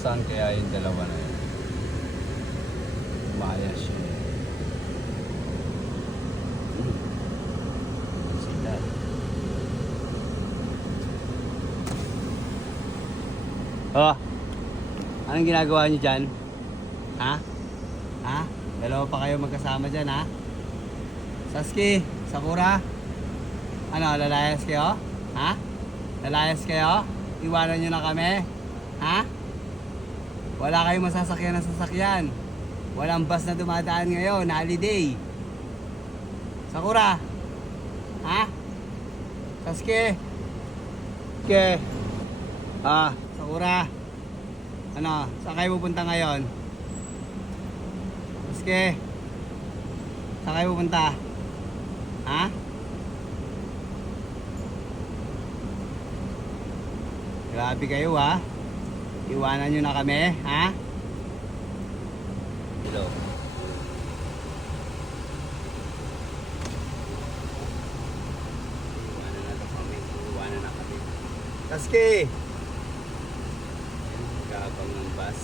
nasaan kaya yung dalawa na yun? Umayas yun. Sila. Oh, anong ginagawa niyo dyan? Ha? Ha? Dalawa pa kayo magkasama dyan, ha? Sasuke, Sakura? Ano, lalayas kayo? Ha? Lalayas kayo? Iwanan nyo na kami? Ha? Wala kayong masasakyan na sasakyan. Walang bus na dumadaan ngayon, holiday. Sakura? Ha? Sasuke? Sasuke? Ah, Sakura? Ano, saan kayo pupunta ngayon? Sasuke? Saan kayo pupunta? Ha? Grabe kayo, ha? Iwanan nyo na kami, ha? Hello. Iwanan na kami. Iwanan na kami. Sasuke! Gabang ng bus.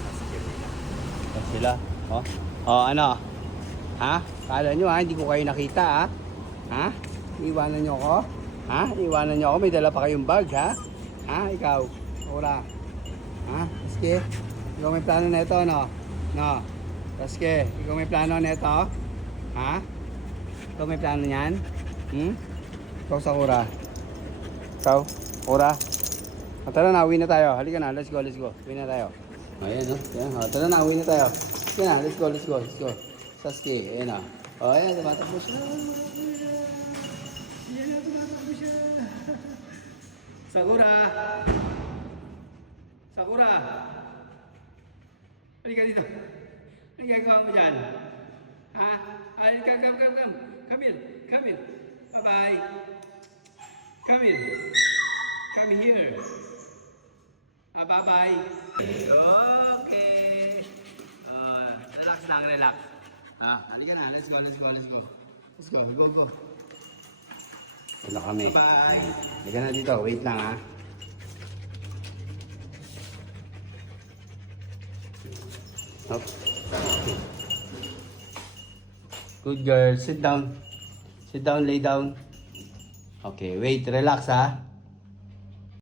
Sasuke nila. Oh, sila. Oh. Oh, ano? Ha? Kala nyo, ha? Hindi ko kayo nakita, ha? Ha? Iwanan nyo ako? Ha? Iwanan nyo ako? May dala pa kayong bag, ha? Ha? Ikaw? Ora. Ha? Sasuke? Ikaw may plano na ito, no? No? Sasuke, ikaw may plano na ito? Ha? Ikaw may plano niyan? Ikaw, Sakura? Ikaw? Ora? Tara na, uwi na tayo. Halika na, let's go, let's go. Uwi na tayo. Ayan, no? Ayan, tara na, uwi na tayo. Sige na, let's go, let's go, let's go. Sasuke, ayan na. O, ayan, tumatakbo siya. Ayan na, tumatakbo siya. Sakura! Sakura! Halika dito. Anong gagawa mo dyan? Ha? Halika, come. Come here, come here. Bye-bye. Come here. Come here. Bye-bye. Okay. Relax lang, relax. Halika na. Let's go. Let's go. Go. Wala kami. Bye. Halika na dito. Wait lang, ha. Up. Good girl. Sit down. Lay down. Okay, wait. Relax, ha.